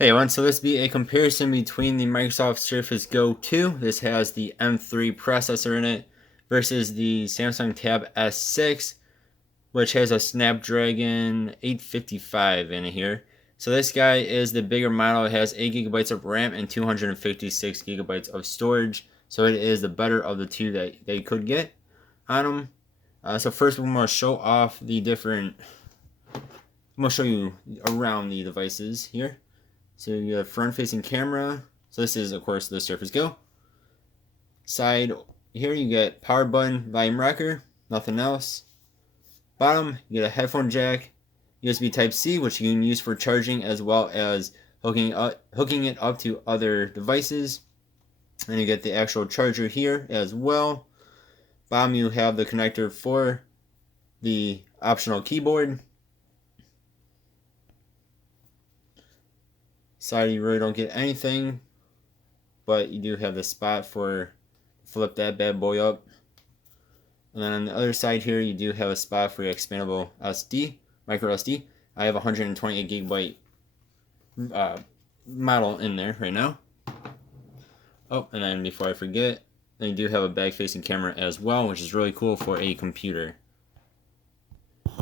Hey everyone, so this will be a comparison between the Microsoft Surface Go 2, this has the M3 processor in it, versus the Samsung Tab S6, which has a Snapdragon 855 in it here. So this guy is the bigger model, it has 8GB of RAM and 256GB of storage, so it is the better of the two that you could get on them. So first we're going to show off the different, I'm going to show you around the devices here. So you have front-facing camera. So this is, of course, the Surface Go. Side here, you get power button, volume rocker, nothing else. Bottom, you get a headphone jack, USB Type-C, which you can use for charging as well as hooking it up to other devices. And you get the actual charger here as well. Bottom, you have the connector for the optional keyboard. Side, you really don't get anything, but you do have the spot for flip that bad boy up. And then on the other side here, you do have a spot for your expandable SD, micro SD. I have 128GB model in there right now. Oh, and then before I forget, you do have a back-facing camera as well, which is really cool for a computer.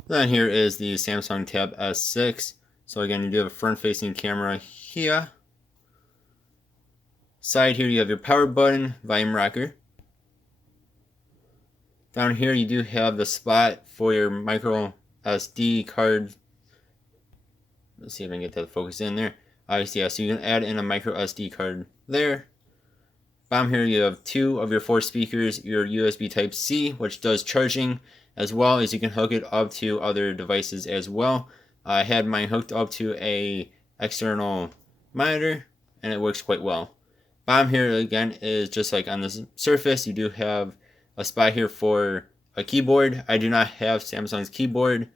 Then here is the Samsung Tab S6. So again, you do have a front-facing camera here. Side here, you have your power button, volume rocker. Down here, you do have the spot for your micro SD card. Let's see if I can get that focus in there. Obviously, yeah, so you can add in a micro SD card there. Bottom here, you have 2 of your 4 speakers, your USB Type-C, which does charging, as well as you can hook it up to other devices as well. I had mine hooked up to a external monitor, and it works quite well. Bottom here again is just like on the Surface. You do have a spot here for a keyboard. I do not have Samsung's keyboard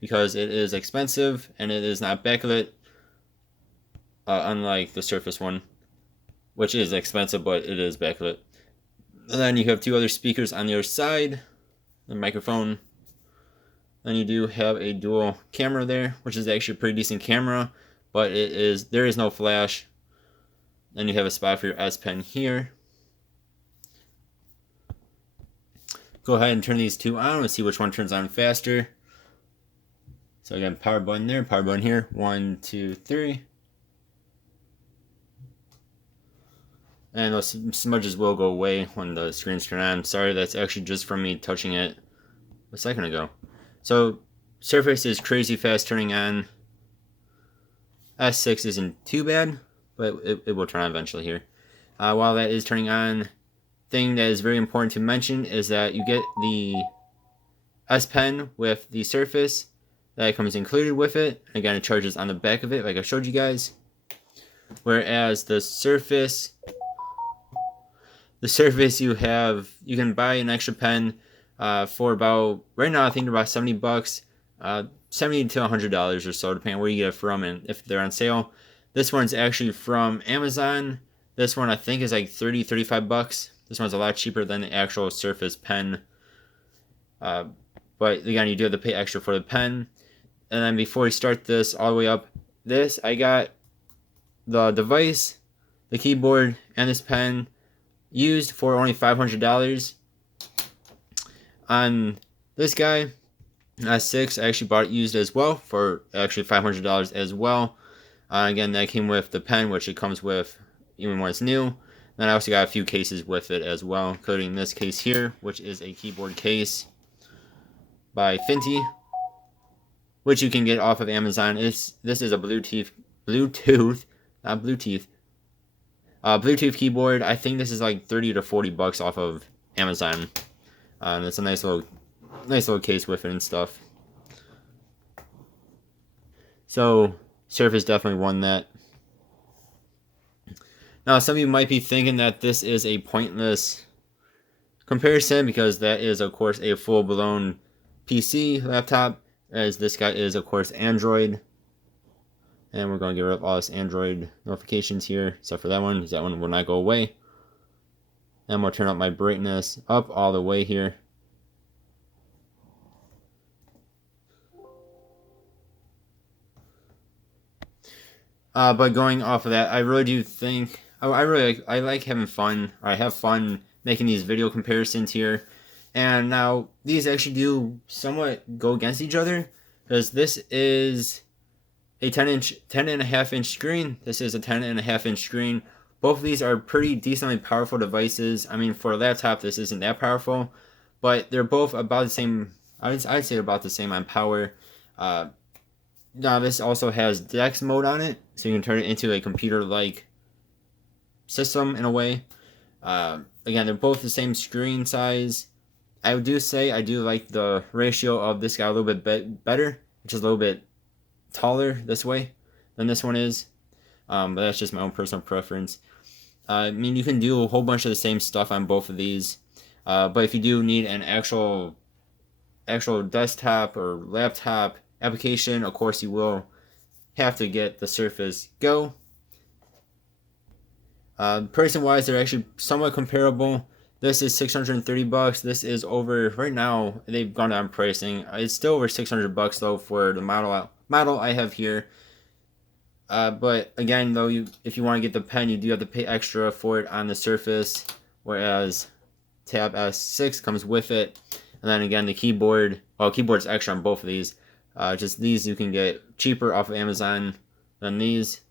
because it is expensive and it is not backlit, unlike the Surface one, which is expensive, but it is backlit. And then you have 2 other speakers on the other side, the microphone. Then you do have a dual camera there, which is actually a pretty decent camera, but there is no flash. Then you have a spot for your S Pen here. Go ahead and turn these 2 on and see which one turns on faster. So again, power button there, power button here. 1, 2, 3. And those smudges will go away when the screens turn on. Sorry, that's actually just from me touching it a second ago. So Surface is crazy fast turning on. S6 isn't too bad, but it will turn on eventually here. While that is turning on, thing that is very important to mention is that you get the S Pen with the Surface. That comes included with it. Again, it charges on the back of it, like I showed you guys. Whereas the Surface you can buy an extra pen for about, right now I think about $70, $70 to $100 or so, depending on where you get it from and if they're on sale. This one's actually from Amazon. This one I think is like $30, $35. This one's a lot cheaper than the actual Surface pen. But again, you do have to pay extra for the pen. And then before we start this all the way up, I got the device, the keyboard, and this pen used for only $500. On this guy, S6, I actually bought it used as well for actually $500 as well. Again, that came with the pen, which it comes with even when it's new. Then I also got a few cases with it as well, including this case here, which is a keyboard case by Finty, which you can get off of Amazon. This is a Bluetooth keyboard. I think this is like $30 to $40 off of Amazon. And it's a nice little case with it and stuff. So Surface definitely won that. Now some of you might be thinking that this is a pointless comparison because that is of course a full-blown PC laptop, as this guy is of course Android. And we're going to get rid of all this Android notifications here, except for that one, because that one will not go away. And we'll turn up my brightness up all the way here. But going off of that, I really do think I like having fun. I have fun making these video comparisons here, and now these actually do somewhat go against each other because this is a 10.5 inch screen. This is a 10.5 inch screen. Both of these are pretty decently powerful devices. I mean, for a laptop, this isn't that powerful, but they're both about the same. I'd say about the same on power. Uh, Now this also has DeX mode on it, so you can turn it into a computer-like system in a way. Again, they're both the same screen size. I do say I do like the ratio of this guy a little bit better, which is a little bit taller this way than this one is. But that's just my own personal preference. I mean, you can do a whole bunch of the same stuff on both of these, but if you do need an actual desktop or laptop application, of course you will have to get the Surface Go. Pricing wise, they're actually somewhat comparable. This is $630. This is over right now. They've gone down pricing. It's still over $600 though for the model I have here. But again, though, if you want to get the pen, you do have to pay extra for it on the Surface, whereas Tab S6 comes with it. And then again, the keyboard. Well, keyboard's extra on both of these. Just these you can get cheaper off of Amazon than these.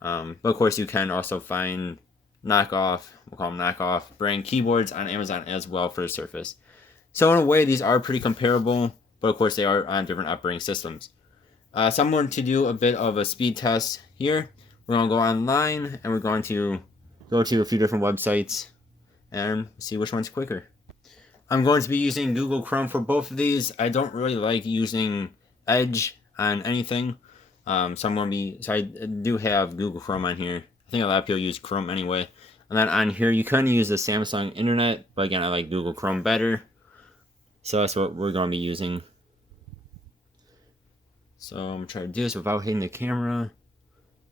But of course, you can also find knockoff, we'll call them knockoff, brand keyboards on Amazon as well for the Surface. So in a way, these are pretty comparable, but of course, they are on different operating systems. So I'm going to do a bit of a speed test here. We're going to go online, and we're going to go to a few different websites and see which one's quicker. I'm going to be using Google Chrome for both of these. I don't really like using Edge on anything. So I do have Google Chrome on here. I think a lot of people use Chrome anyway. And then on here, you can use the Samsung Internet, but again, I like Google Chrome better. So that's what we're going to be using. So I'm going to try to do this without hitting the camera.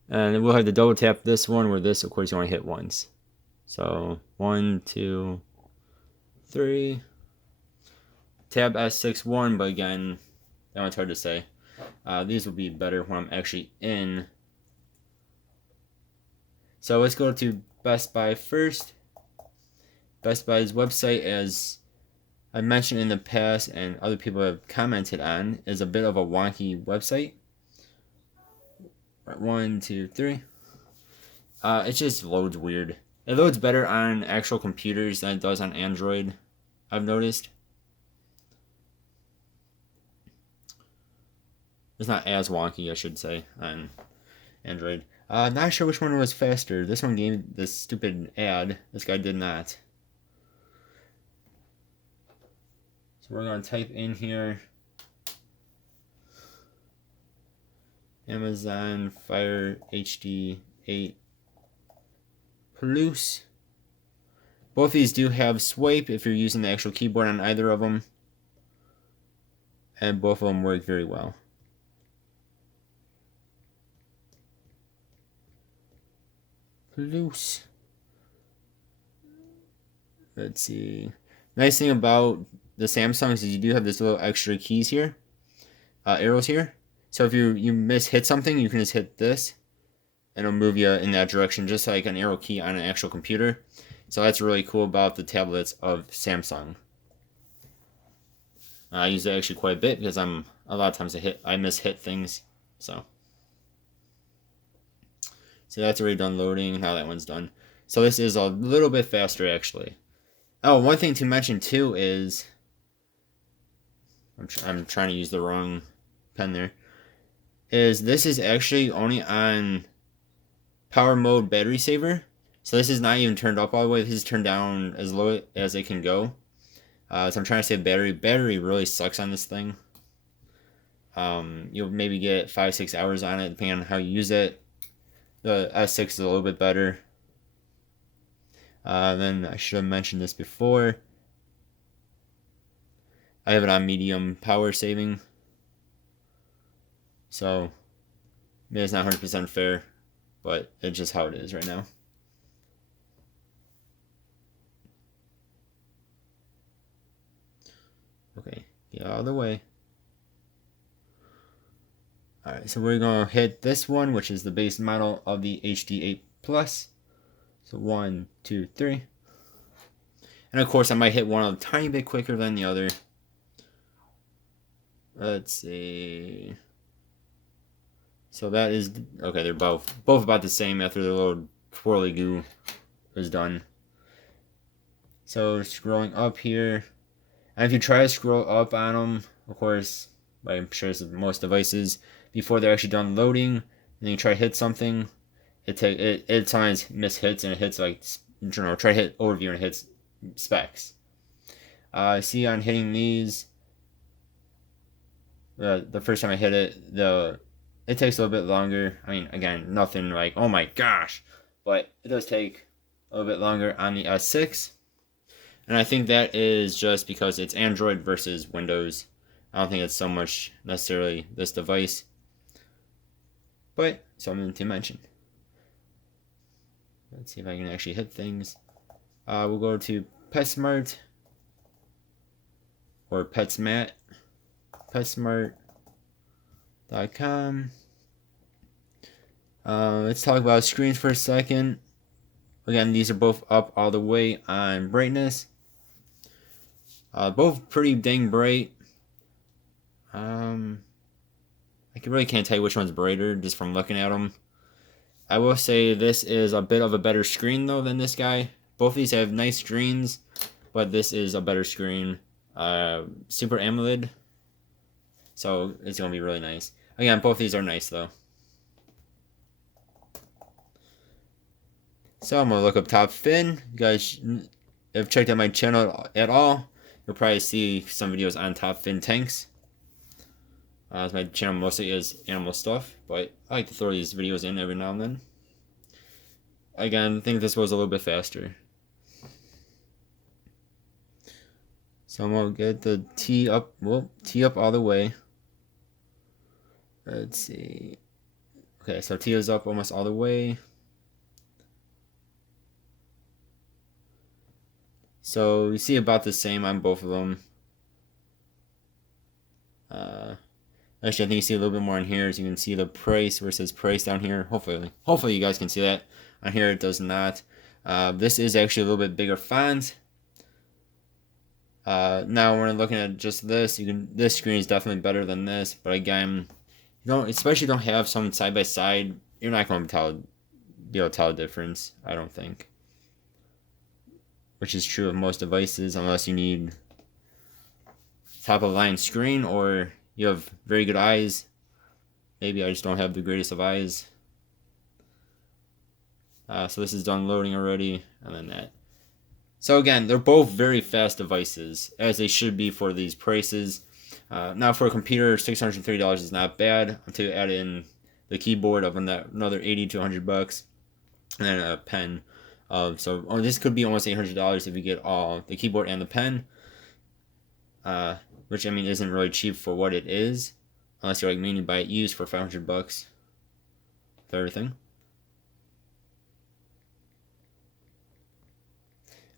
And then we'll have to double tap this one, where this, of course, you only hit once. So 1, 2, 3. Tab S61, but again, that one's hard to say. These will be better when I'm actually in. So let's go to Best Buy first. Best Buy's website, as I mentioned in the past and other people have commented on, is a bit of a wonky website. Right, 1, 2, 3. It just loads weird. It loads better on actual computers than it does on Android, I've noticed. It's not as wonky, I should say, on Android. Not sure which one was faster. This one gave this stupid ad. This guy did not. So we're going to type in here Amazon Fire HD 8 Plus. Both these do have swipe if you're using the actual keyboard on either of them. And both of them work very well. Plus. Let's see. Nice thing about the Samsungs is you do have this little extra keys here. Arrows here. So if you hit something, you can just hit this. And it'll move you in that direction, just like an arrow key on an actual computer. So that's really cool about the tablets of Samsung. I use it actually quite a bit because a lot of times I miss-hit things. So that's already done loading. Now that one's done. So this is a little bit faster actually. Oh, one thing to mention too is I'm trying to use the wrong pen there. Is this is actually only on power mode battery saver. So this is not even turned up all the way. This is turned down as low as it can go. So I'm trying to save battery. Battery really sucks on this thing. You'll maybe get 5-6 hours on it depending on how you use it. The S6 is a little bit better. Then I should have mentioned this before. I have it on medium power saving. So maybe it's not 100% fair, but it's just how it is right now. Okay, get out of the way. Alright, so we're going to hit this one, which is the base model of the HD8 Plus. So 1, 2, 3. And of course I might hit one a tiny bit quicker than the other. Let's see. So that is, okay, they're both about the same after the little twirly goo is done. So scrolling up here, and if you try to scroll up on them, of course, I'm sure it's most devices, before they're actually done loading, and then you try to hit something, it sometimes mishits and it hits like, try to hit overview and it hits specs. See on hitting these, the first time I hit it, it takes a little bit longer. I mean, again, nothing like, oh my gosh, but it does take a little bit longer on the S6. And I think that is just because it's Android versus Windows. I don't think it's so much necessarily this device, but something to mention. Let's see if I can actually hit things. We'll go to PetSmart or PetSmart, PetSmart.com. Let's talk about screens for a second. Again, these are both up all the way on brightness. Both pretty dang bright. I really can't tell you which one's brighter just from looking at them. I will say this is a bit of a better screen though than this guy. Both of these have nice screens, but this is a better screen. Super AMOLED, so it's gonna be really nice. Again, both of these are nice though. So I'm gonna look up top fin. You guys have checked out my channel at all, you'll probably see some videos on top fin tanks. My channel mostly is animal stuff, but I like to throw these videos in every now and then. Again, I think this was a little bit faster. So I'm gonna get the T up, T up all the way. Let's see. Okay, so T is up almost all the way. So you see about the same on both of them. Actually, I think you see a little bit more in here, as you can see the price where it says price down here. Hopefully you guys can see that. On here it does not. This is actually a little bit bigger font. Now when I'm looking at just this, this screen is definitely better than this. But again, especially don't have some side by side, you're not going to be able to tell the difference, I don't think. Which is true of most devices, unless you need top of the line screen or you have very good eyes. Maybe I just don't have the greatest of eyes. So this is done loading already, and then that. So again, they're both very fast devices, as they should be for these prices. Now for a computer, $603 is not bad until you add in the keyboard of another $80 to $100, and then a pen. So this could be almost $800 if you get all the keyboard and the pen. Which I mean isn't really cheap for what it is, unless you're like me and you buy it used for $500 for everything.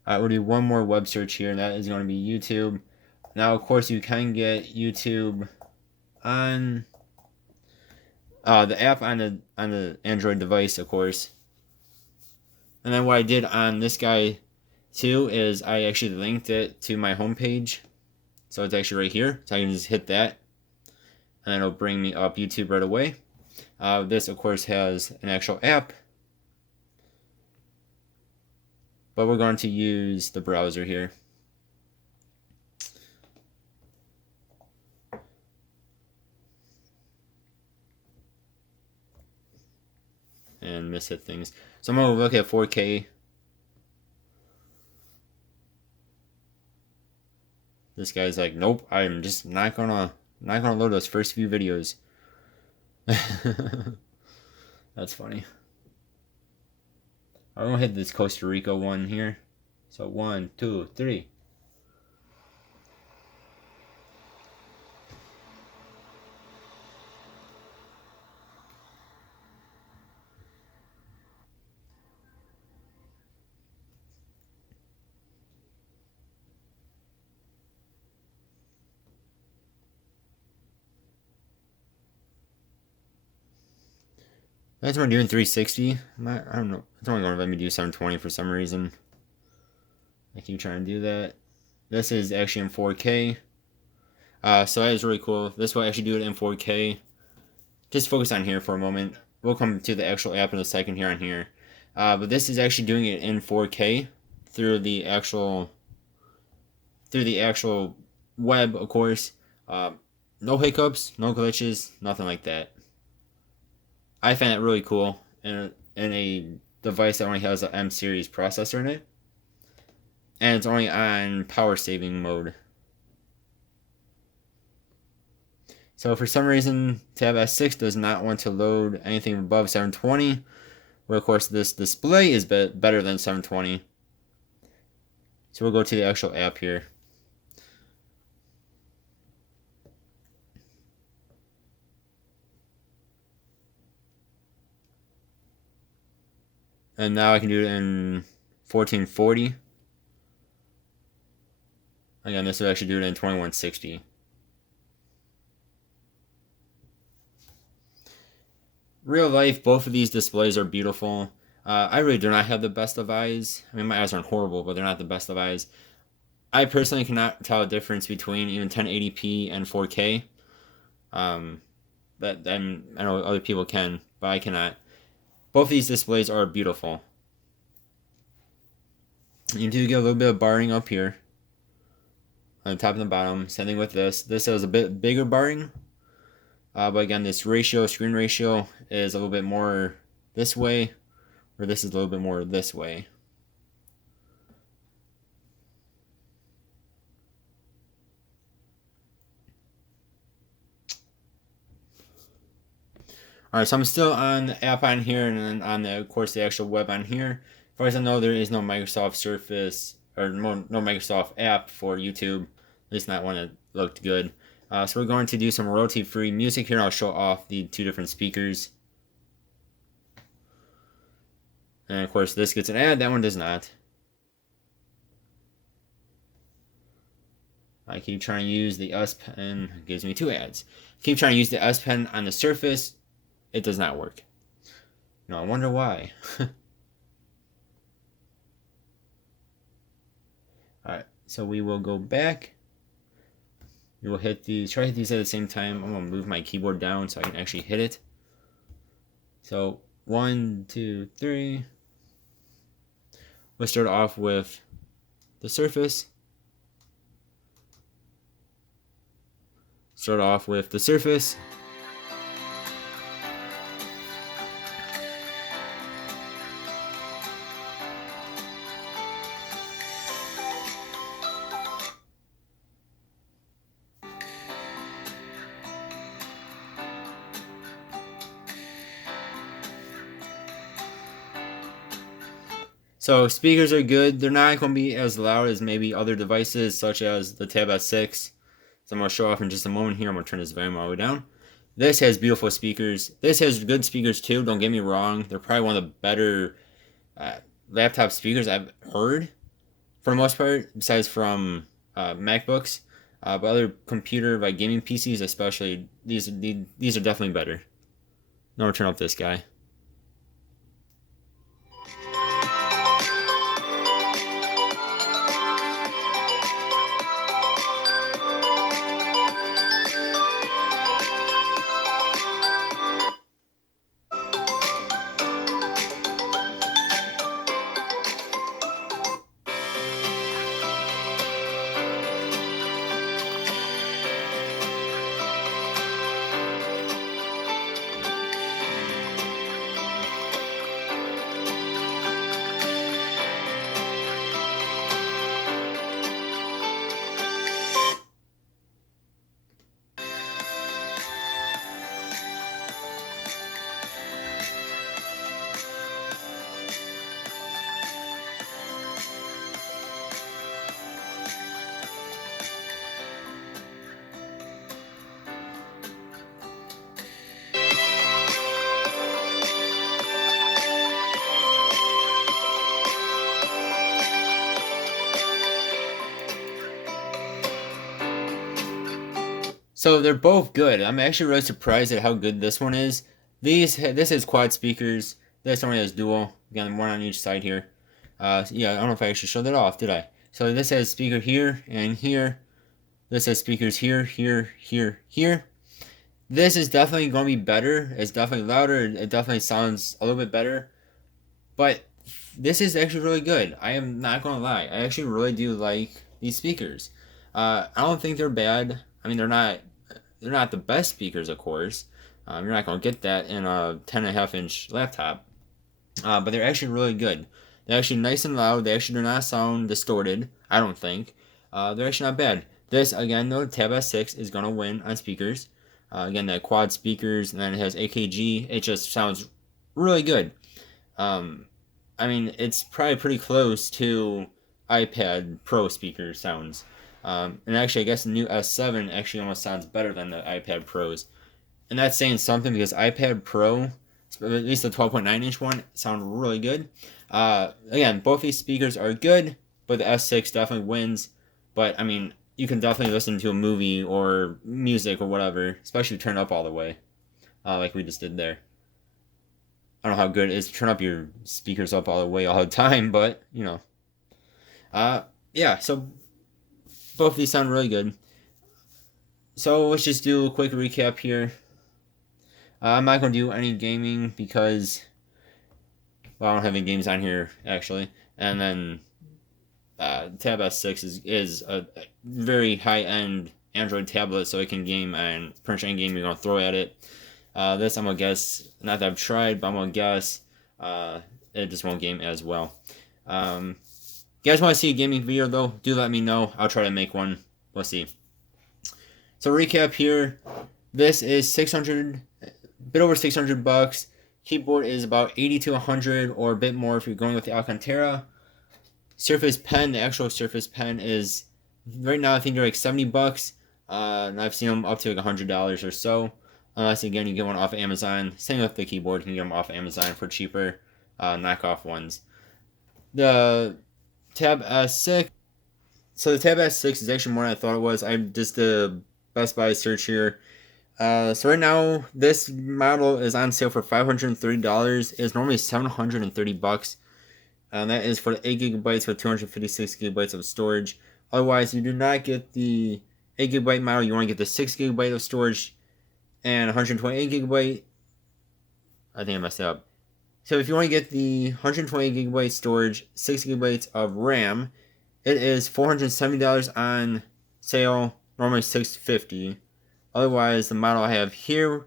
We'll do one more web search here, and that is going to be YouTube. Now, of course, you can get YouTube on the app on the Android device, of course. And then what I did on this guy too is I actually linked it to my homepage. So it's actually right here. So I can just hit that, and it'll bring me up YouTube right away. This, of course, has an actual app, but we're going to use the browser here. And mishit things. So I'm going to look at 4K. This guy's like, nope, I'm just not gonna load those first few videos. That's funny. I'm gonna hit this Costa Rica one here. So 1, 2, 3. That's what I'm doing 360. I don't know. It's only going to let me do 720 for some reason. I keep trying to do that. This is actually in 4K. So that is really cool. This will actually do it in 4K. Just focus on here for a moment. We'll come to the actual app in a second here on here. But this is actually doing it in 4K through the actual web, of course. No hiccups, no glitches, nothing like that. I find that really cool in a device that only has an M series processor in it, and it's only on power saving mode. So for some reason, Tab S6 does not want to load anything above 720, where of course this display is better than 720. So we'll go to the actual app here. And now I can do it in 1440. Again, this will actually do it in 2160. Real life, both of these displays are beautiful. I really do not have the best of eyes. I mean, my eyes aren't horrible, but they're not the best of eyes. I personally cannot tell a difference between even 1080p and 4K. That I know other people can, but I cannot. Both of these displays are beautiful. You do get a little bit of barring up here on the top and the bottom. Same thing with this. This has a bit bigger barring. But again, this screen ratio, is a little bit more this way, or this is a little bit more this way. Alright, so I'm still on the app on here, and then on of course, the actual web on here. As far as I know, there is no Microsoft Surface, or no Microsoft app for YouTube. At least not one that looked good. So we're going to do some royalty-free music here. I'll show off the two different speakers. And of course, this gets an ad. That one does not. I keep trying to use the S Pen. It gives me two ads. Keep trying to use the S Pen on the Surface. It does not work. I wonder why. Alright, so we will go back. We will try to hit these at the same time. I'm going to move my keyboard down so I can actually hit it. So, 1, 2, 3. Let's start off with the Surface. Start off with the Surface. So speakers are good. They're not going to be as loud as maybe other devices such as the Tab S6. So I'm going to show off in just a moment here. I'm going to turn this volume all the way down. This has beautiful speakers. This has good speakers too, don't get me wrong. They're probably one of the better laptop speakers I've heard for the most part, besides from MacBooks. But other computer, like gaming PCs especially, these are definitely better. Now we'll turn up this guy. So they're both good. I'm actually really surprised at how good this one is. This is quad speakers. This only has dual. Again, one on each side here. Yeah, I don't know if I actually showed that off, did I? So this has speaker here and here. This has speakers here, here, here, here. This is definitely going to be better. It's definitely louder. It definitely sounds a little bit better. But this is actually really good. I am not going to lie. I actually really do like these speakers. I don't think they're bad. I mean, they're not the best speakers, of course. You're not going to get that in a 10.5-inch laptop. But they're actually really good. They're actually nice and loud. They actually do not sound distorted, I don't think. They're actually not bad. This, again, though, Tab S6 is going to win on speakers. Again, that quad speakers, and then it has AKG. It just sounds really good. I mean, it's probably pretty close to iPad Pro speaker sounds. And actually, I guess the new S7 actually almost sounds better than the iPad Pros. And that's saying something because iPad Pro, at least the 12.9-inch one, sound really good. Again, both these speakers are good, but the S6 definitely wins. But, I mean, you can definitely listen to a movie or music or whatever, especially turn up all the way, like we just did there. I don't know how good it is to turn up your speakers up all the way all the time, but, you know. Yeah, so both of these sound really good. So let's just do a quick recap here. I'm not going to do any gaming because, well, I don't have any games on here, actually. And then Tab S6 is a very high-end Android tablet, so it can game and pretty much any game you're going to throw at it. This, I'm going to guess, not that I've tried, but I'm going to guess it just won't game as well. You guys want to see a gaming video, though? Do let me know. I'll try to make one. We'll see. So recap here. This is a bit over $600. Keyboard is about 80 to 100 or a bit more if you're going with the Alcantara. Surface Pen, the actual Surface Pen is, right now I think they're like $70. And I've seen them up to like $100 or so. Unless, again, you get one off Amazon. Same with the keyboard. You can get them off Amazon for cheaper knockoff ones. The Tab S6. So the Tab S6 is actually more than I thought it was. I just did a Best Buy search here. So right now, this model is on sale for $530. It's normally $730. That is for the 8 gigabytes with 256 gigabytes of storage. Otherwise, you do not get the 8 gigabyte model. You want to get the 6 gigabyte of storage and 128 gigabyte. I think I messed up. So if you want to get the 128 gigabyte storage, 6 gigabytes of RAM, it is $470 on sale. Normally $650. Otherwise, the model I have here,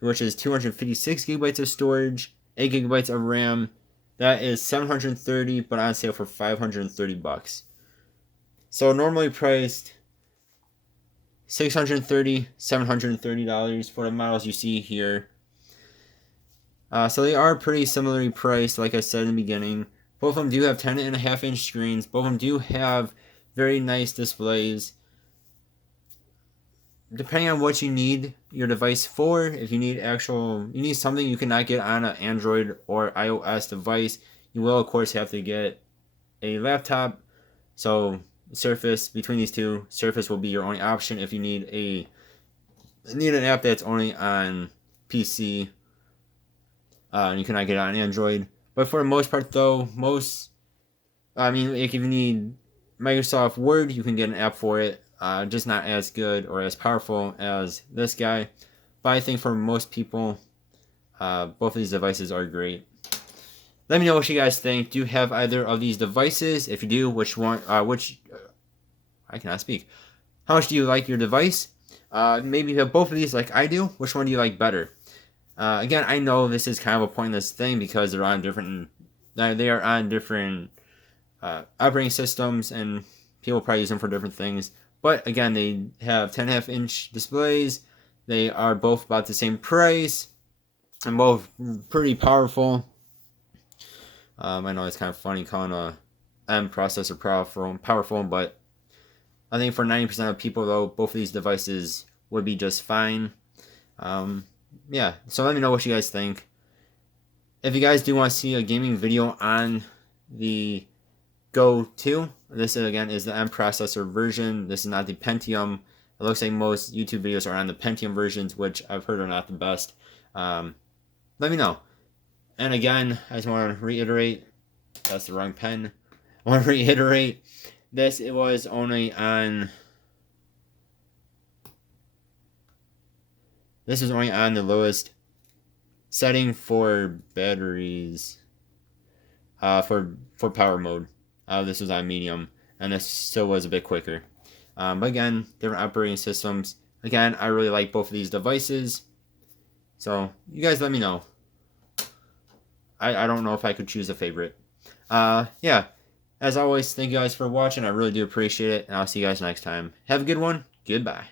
which is 256 gigabytes of storage, 8 gigabytes of RAM, that is $730, but on sale for $530. So normally priced $630, $730 for the models you see here. So they are pretty similarly priced, like I said in the beginning. Both of them do have 10.5-inch screens. Both of them do have very nice displays. Depending on what you need your device for, if you need something you cannot get on an Android or iOS device, you will of course have to get a laptop. So Surface, between these two, Surface will be your only option if you need an app that's only on PC. And you cannot get it on Android. But for the most part, though, if you need Microsoft Word, you can get an app for it. Just not as good or as powerful as this guy. But I think for most people, both of these devices are great. Let me know what you guys think. Do you have either of these devices? If you do, which one? I cannot speak. How much do you like your device? Maybe you have both of these like I do. Which one do you like better? Again, I know this is kind of a pointless thing because they are on different operating systems and people probably use them for different things. But again, they have 10.5-inch displays. They are both about the same price and both pretty powerful. I know it's kind of funny calling a M processor powerful, but I think for 90% of people, though, both of these devices would be just fine. Yeah, so let me know what you guys think. If you guys do want to see a gaming video on the Go 2, this again is the M processor version. This is not the Pentium. It looks like most YouTube videos are on the Pentium versions, which I've heard are not the best. let me know. And again, I just want to reiterate, that's the wrong pen. I want to reiterate this. It was only on. This was only on the lowest setting for batteries. For power mode. This was on medium, and this still was a bit quicker. But again, different operating systems. Again, I really like both of these devices. So you guys let me know. I don't know if I could choose a favorite. Yeah. As always, thank you guys for watching. I really do appreciate it. And I'll see you guys next time. Have a good one. Goodbye.